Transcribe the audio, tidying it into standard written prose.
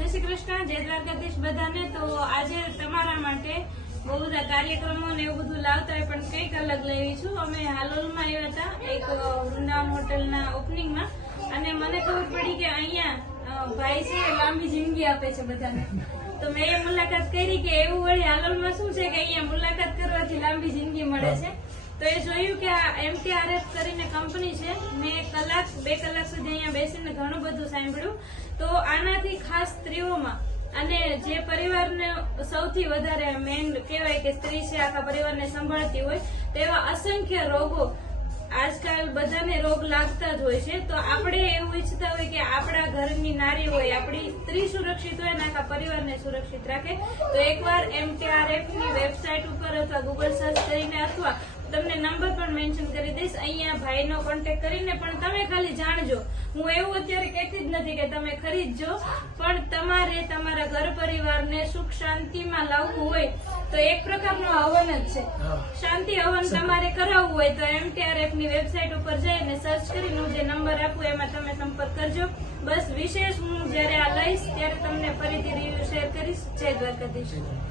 જય શ્રી કૃષ્ણ, જય દ્વારકાધીશ બધાને। તો આજે તમારા માટે બહુ બધા કાર્યક્રમો ને એવું બધું લાવતા હોય પણ કંઈક અલગ લાવી છું। અમે હાલોલમાં આવ્યા હતા એક વૃંદાવન હોટલના ઓપનિંગમાં અને મને ખબર પડી કે અહીંયા ભાઈ છે લાંબી જિંદગી આપે છે બધાને। તો મેં એ મુલાકાત કરી કે એવું વળી હાલોલમાં શું છે કે અહીંયા મુલાકાત કરવાથી લાંબી જિંદગી મળે છે। તો એ જોયું કે આ MTRF કરીને કંપની છે। મેં 1-2 કલાક સુધી અહીંયા બેસીને ઘણું બધું સાંભળ્યું। તો આનાથી ખાસ સ્ત્રીઓમાં અને જે પરિવારને સૌથી વધારે મેન કહેવાય કે સ્ત્રી છે આખા પરિવારને સંભાળતી હોય તેવા અસંખ્ય રોગો આજકાલ બધાને રોગ લાગતા જ હોય છે। તો આપણે એવું ઈચ્છતા હોય કે આપણા ઘરની નારી હોય, આપણી સ્ત્રી સુરક્ષિત હોય અને આખા પરિવારને સુરક્ષિત રાખે। તો એકવાર MTRF ની વેબસાઇટ ઉપર અથવા ગૂગલ સર્ચ કરીને અથવા તમને નંબર પણ મેન્શન કરી દઈશ, અહીંયા ભાઈનો કોન્ટેક્ટ કરીને પણ તમે ખાલી જાણજો। હું એવું અત્યારે કહેતી જ નથી કે તમે ખરીદજો, પણ તમારે તમારા ઘર પરિવારને સુખ શાંતિમાં લાવવું હોય તો એક પ્રકારનો હવન જ છે। શાંતિ હવન તમારે કરાવવું હોય તો MTRF ની વેબસાઇટ ઉપર જઈને સર્ચ કરીને હું જે નંબર આપું એમાં તમે સંપર્ક કરજો। બસ વિશેષ હું જયારે આ લઈશ ત્યારે તમને ફરીથી રિવ્યુ શેર કરીશ। જય દ્વારકાધીશ।